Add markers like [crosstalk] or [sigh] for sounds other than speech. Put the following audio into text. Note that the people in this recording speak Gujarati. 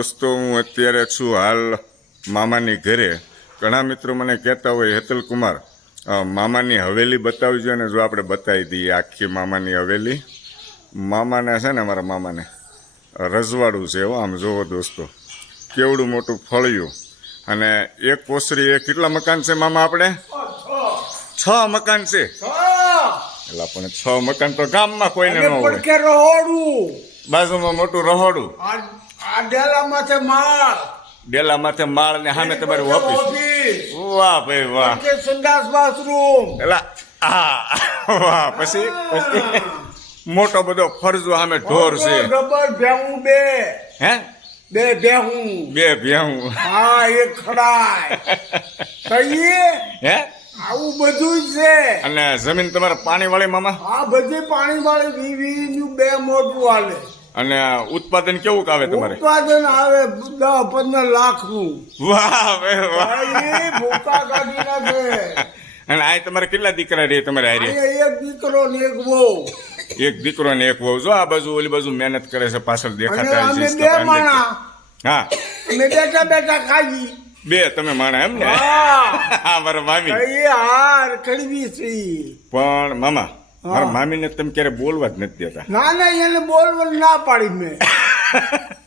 દોસ્તો હું અત્યારે છું હાલ મામાની ઘરે. ઘણા મિત્રો મને કહેતા હોય હેતલ કુમાર મામાની હવેલી બતાવજો ને જો આપણે બતાવી દઈએ આખી મામાની હવેલી. મામાને છે ને મારા મામાને રજવાડું છે હો આમ જોવો દોસ્તો. કેવડું મોટું ફળિયું. અને એક કોસરી એ કેટલા મકાન છે મામા આપણે? છ મકાન છે. એટલે પણ છ મકાન તો ગામમાં કોઈને ન હોય. બાજુમાં મોટું રહોડું. આ ડેલા માથે માળ. ડેલા માથે માળ ને સામે તમારી ઓફિસ. વાહ ભાઈ વાહ. સંદાસ બાથરૂમ. એલા વાહ પછી પછી મોટો બધો ફરજો સામે ઢોર છે. ડબલ ભેહું બે. હે? બે ભેહું. બે ભેહું. હા એક ખડાય. કહીએ? હે? આવું બધું જ છે. અને જમીન તમારે પાણી વાળી મામા? આ બધી પાણી વાળી વીવી નું મોટું આવે અને ઉત્પાદન કેવું આવે તમારે? ઉત્પાદન આવે દસ પંદર લાખનું વાહ ભૂકા કાઢી નાખે અને આ તમારે કેટલા દીકરા રે તમારે હારે? એક દીકરો ને એક બહુ એક દીકરો ને એક બહુ જો આ બાજુ ઓલી બાજુ મહેનત કરે છે પાછળ દેખાતા અમે બે માણા. હા. અમે બેઠા બેઠા ખાઈ બે તમે માણા એમ ને? હા. [laughs] મારા મામી. હાર કડવી છે પણ મામા મારા મામીને તમે ક્યારે બોલવા જ નથી દેતા. ના ના એને બોલવા ના પાડી મેં. [laughs]